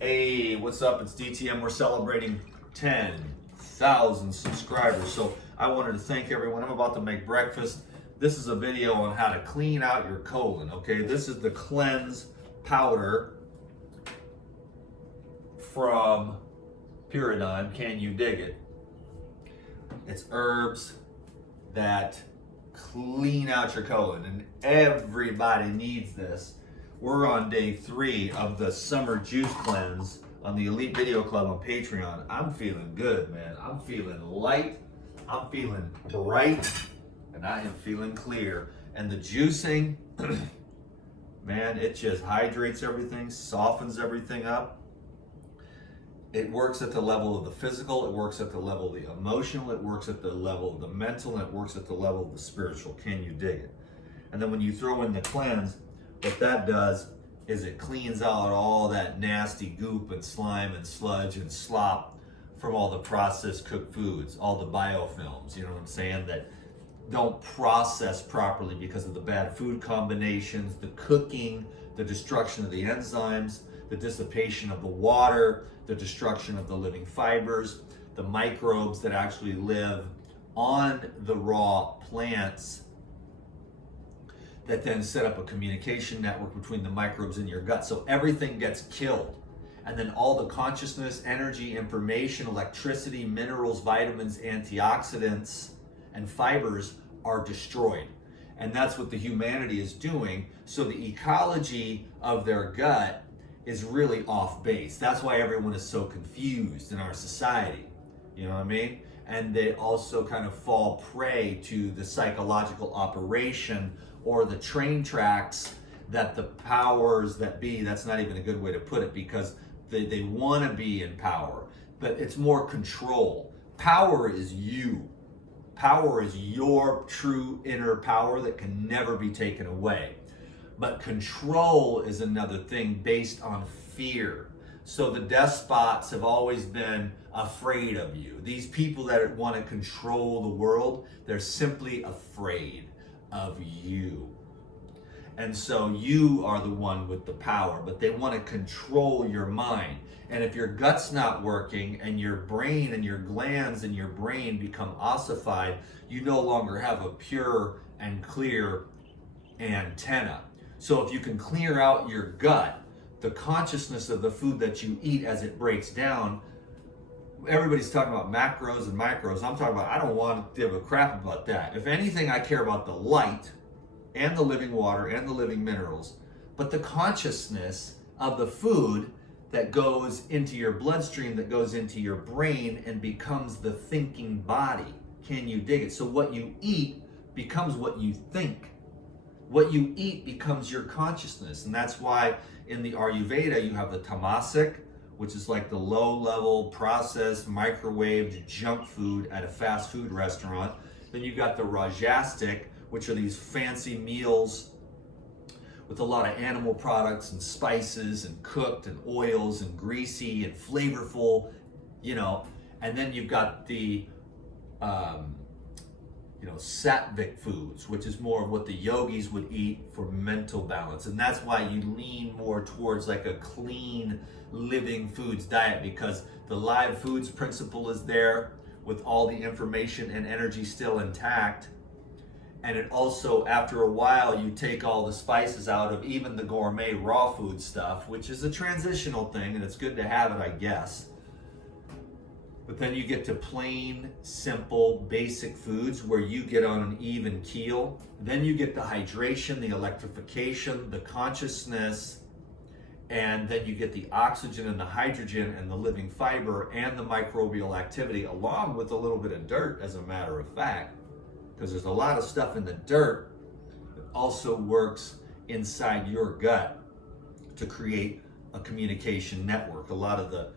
Hey, what's up? It's DTM. We're celebrating 10,000 subscribers. So I wanted to thank everyone. I'm about to make breakfast. This is a video on how to clean out your colon, okay? This is the cleanse powder from Pyridine. Can you dig it? It's herbs that clean out your colon, and everybody needs this. We're on day 3 of the summer juice cleanse on the Elite Video Club on Patreon. I'm feeling good, man. I'm feeling light, I'm feeling bright, and I am feeling clear. And the juicing, man, it just hydrates everything, softens everything up. It works at the level of the physical, it works at the level of the emotional, it works at the level of the mental, and it works at the level of the spiritual. Can you dig it? And then when you throw in the cleanse, what that does is it cleans out all that nasty goop and slime and sludge and slop from all the processed cooked foods, all the biofilms, you know what I'm saying, that don't process properly because of the bad food combinations, the cooking, the destruction of the enzymes, the dissipation of the water, the destruction of the living fibers, the microbes that actually live on the raw plants that then set up a communication network between the microbes in your gut. So everything gets killed. And then all the consciousness, energy, information, electricity, minerals, vitamins, antioxidants, and fibers are destroyed. And that's what the humanity is doing. So the ecology of their gut is really off base. That's why everyone is so confused in our society. You know what I mean? And they also kind of fall prey to the psychological operation or the train tracks that the powers that be, that's not even a good way to put it, because they want to be in power, but it's more control. Power is you. Power is your true inner power that can never be taken away. But control is another thing based on fear. So the despots have always been afraid of you. These people that want to control the world, they're simply afraid of you. And so you are the one with the power, but they want to control your mind. And if your gut's not working and your brain and your glands in your brain become ossified, you no longer have a pure and clear antenna. So if you can clear out your gut, the consciousness of the food that you eat as it breaks down, everybody's talking about macros and micros. I'm talking about, I don't want to give a crap about that. If anything, I care about the light and the living water and the living minerals, but the consciousness of the food that goes into your bloodstream, that goes into your brain and becomes the thinking body. Can you dig it? So what you eat becomes what you think. What you eat becomes your consciousness. And that's why in the Ayurveda you have the tamasic, which is like the low-level processed microwaved junk food at a fast food restaurant. Then you've got the rajasic, which are these fancy meals with a lot of animal products and spices and cooked and oils and greasy and flavorful, you know. And then you've got the sattvic foods, which is more of what the yogis would eat for mental balance. And that's why you lean more towards like a clean living foods diet, because the live foods principle is there with all the information and energy still intact. And it also, after a while, you take all the spices out of even the gourmet raw food stuff, which is a transitional thing, and it's good to have it, I guess. But then you get to plain, simple, basic foods where you get on an even keel. Then you get the hydration, the electrification, the consciousness, and then you get the oxygen and the hydrogen and the living fiber and the microbial activity, along with a little bit of dirt, as a matter of fact, because there's a lot of stuff in the dirt that also works inside your gut to create a communication network. A lot of the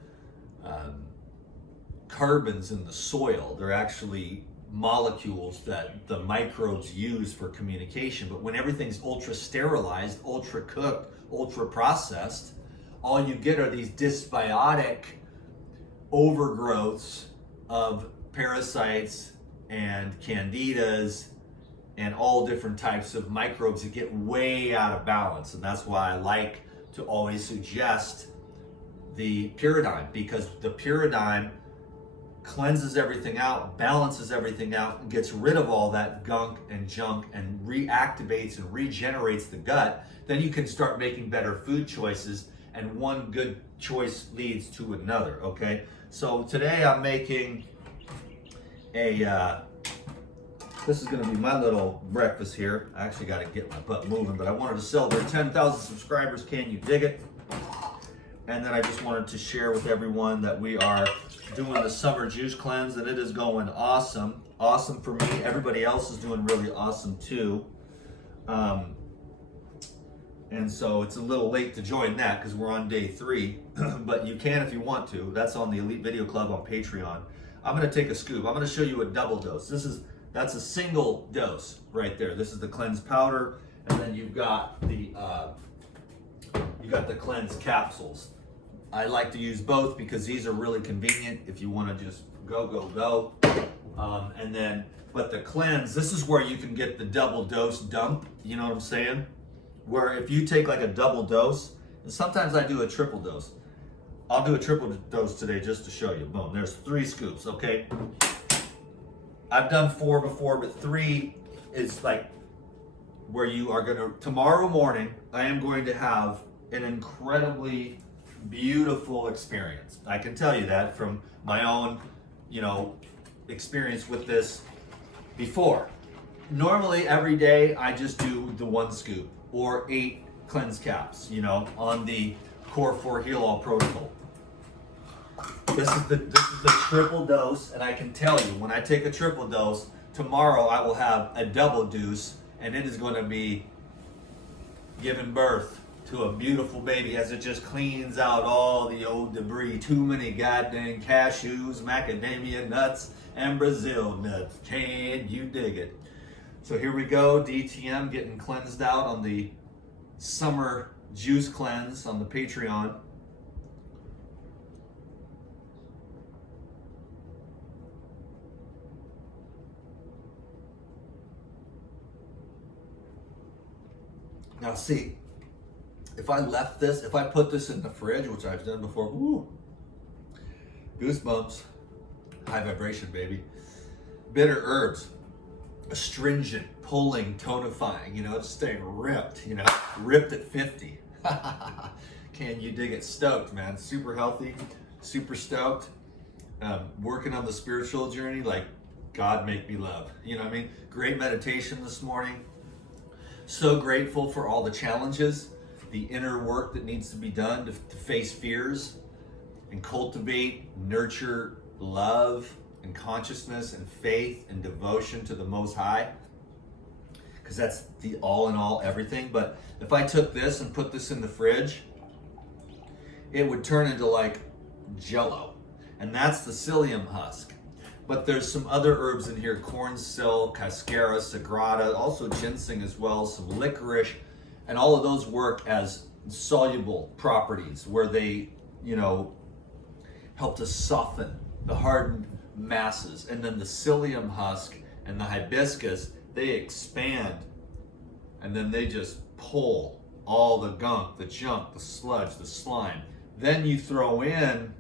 carbons in the soil, they're actually molecules that the microbes use for communication. But when everything's ultra sterilized, ultra cooked, ultra processed, all you get are these dysbiotic overgrowths of parasites and candidas and all different types of microbes that get way out of balance. And that's why I like to always suggest the pyridine, because the pyridine cleanses everything out, balances everything out, and gets rid of all that gunk and junk and reactivates and regenerates the gut. Then you can start making better food choices, and one good choice leads to another, okay? So today I'm making this is gonna be my little breakfast here. I actually gotta get my butt moving, but I wanted to celebrate 10,000 subscribers. Can you dig it? And then I just wanted to share with everyone that we are doing the summer juice cleanse, and it is going awesome. Awesome for me. Everybody else is doing really awesome too. And so it's a little late to join that because we're on day 3, but you can if you want to. That's on the Elite Video Club on Patreon. I'm gonna take a scoop. I'm gonna show you a double dose. That's a single dose right there. This is the cleanse powder, and then you've got the cleanse capsules. I like to use both because these are really convenient if you want to just go. But the cleanse, this is where you can get the double dose dump. You know what I'm saying? Where if you take like a double dose, and sometimes I do a triple dose. I'll do a triple dose today just to show you. Boom, there's 3 scoops, okay? I've done 4 before, but 3 is like where you are gonna, tomorrow morning, I am going to have an incredibly beautiful experience. I can tell you that from my own, experience with this before. Normally every day I just do the 1 scoop or 8 cleanse caps, on the Core 4 Heal All protocol. This is the triple dose, and I can tell you, when I take a triple dose, tomorrow I will have a double dose, and it is going to be giving birth to a beautiful baby as it just cleans out all the old debris. Too many goddamn cashews, macadamia nuts, and Brazil nuts. Can you dig it? So here we go, DTM getting cleansed out on the summer juice cleanse on the Patreon. Now see, if I put this in the fridge, which I've done before, woo, goosebumps, high vibration, baby. Bitter herbs, astringent, pulling, tonifying, just staying ripped, ripped at 50. Can you dig it? Stoked, man. Super healthy, super stoked. Working on the spiritual journey, like God make me love. You know what I mean? Great meditation this morning. So grateful for all the challenges, the inner work that needs to be done to face fears and cultivate, nurture love and consciousness and faith and devotion to the Most High, because that's the all in all everything. But if I took this and put this in the fridge, it would turn into like Jello, and that's the psyllium husk. But there's some other herbs in here: corn silk, cascara, sagrada, also ginseng as well, some licorice, and all of those work as soluble properties where they, help to soften the hardened masses. And then the psyllium husk and the hibiscus, they expand, and then they just pull all the gunk, the junk, the sludge, the slime. Then you throw in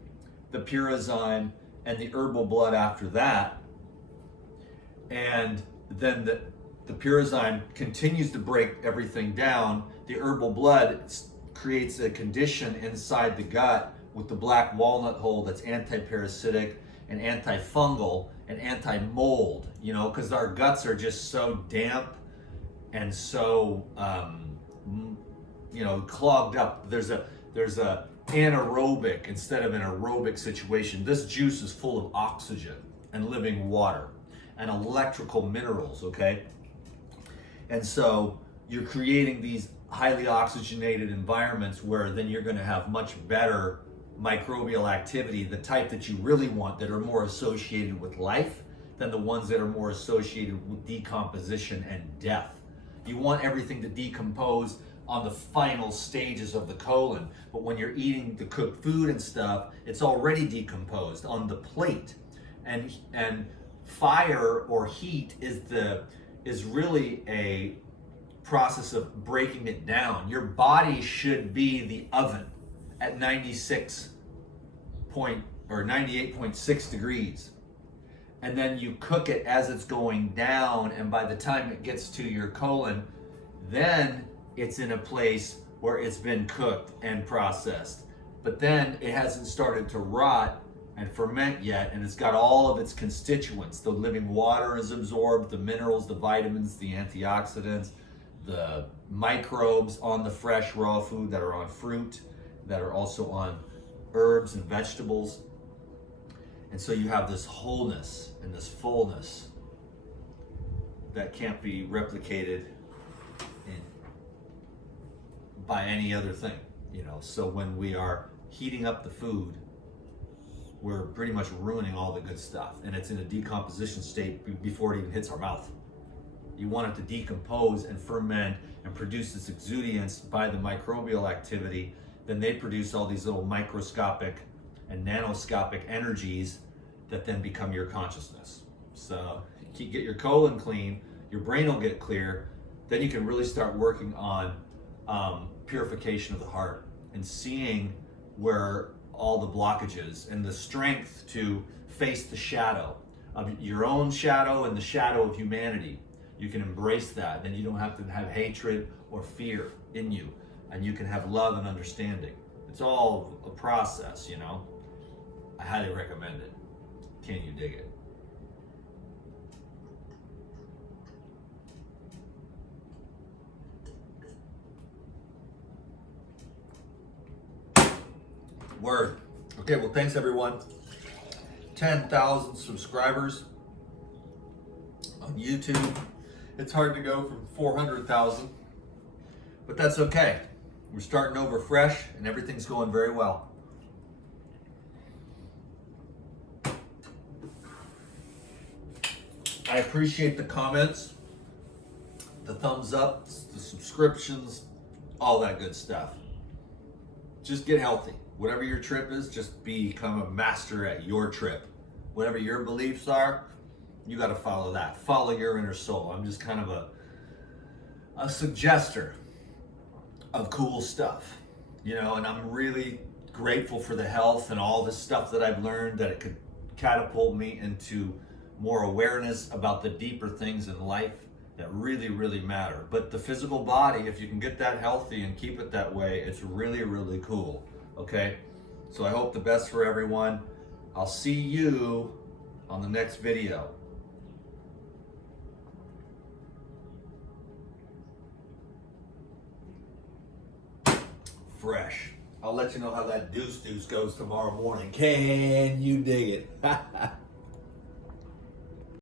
the pyrazine and the herbal blood after that, and then the pyrazine continues to break everything down. The herbal blood creates a condition inside the gut with the black walnut hull that's anti-parasitic and antifungal and anti-mold, because our guts are just so damp and so clogged up. There's a anaerobic instead of an aerobic situation. This juice is full of oxygen and living water and electrical minerals, okay? And so you're creating these highly oxygenated environments where then you're going to have much better microbial activity, the type that you really want, that are more associated with life than the ones that are more associated with decomposition and death. You want everything to decompose on the final stages of the colon, but when you're eating the cooked food and stuff, it's already decomposed on the plate. And fire or heat is really a process of breaking it down. Your body should be the oven at 96 98.6 degrees. And then you cook it as it's going down, and by the time it gets to your colon, then it's in a place where it's been cooked and processed. But then it hasn't started to rot and ferment yet, and it's got all of its constituents. The living water is absorbed, the minerals, the vitamins, the antioxidants, the microbes on the fresh raw food that are on fruit, that are also on herbs and vegetables. And so you have this wholeness and this fullness that can't be replicated by any other thing, you know. So when we are heating up the food, we're pretty much ruining all the good stuff, and it's in a decomposition state before it even hits our mouth. You want it to decompose and ferment and produce this exudiance by the microbial activity. Then they produce all these little microscopic and nanoscopic energies that then become your consciousness. So you get your colon clean, your brain will get clear, then you can really start working on purification of the heart and seeing where all the blockages and the strength to face the shadow of your own shadow and the shadow of humanity. You can embrace that. Then you don't have to have hatred or fear in you, and you can have love and understanding. It's all a process, you know. I highly recommend it. Can you dig it? Word. Okay, well, thanks everyone. 10,000 subscribers on YouTube. It's hard to go from 400,000, but that's okay. We're starting over fresh and everything's going very well. I appreciate the comments, the thumbs up, the subscriptions, all that good stuff. Just get healthy. Whatever your trip is, just become a master at your trip. Whatever your beliefs are, you got to follow that. Follow your inner soul. I'm just kind of a suggester of cool stuff, you know, and I'm really grateful for the health and all this stuff that I've learned, that it could catapult me into more awareness about the deeper things in life that really, really matter. But the physical body, if you can get that healthy and keep it that way, it's really, really cool. Okay, so I hope the best for everyone. I'll see you on the next video. Fresh. I'll let you know how that deuce goes tomorrow morning. Can you dig it?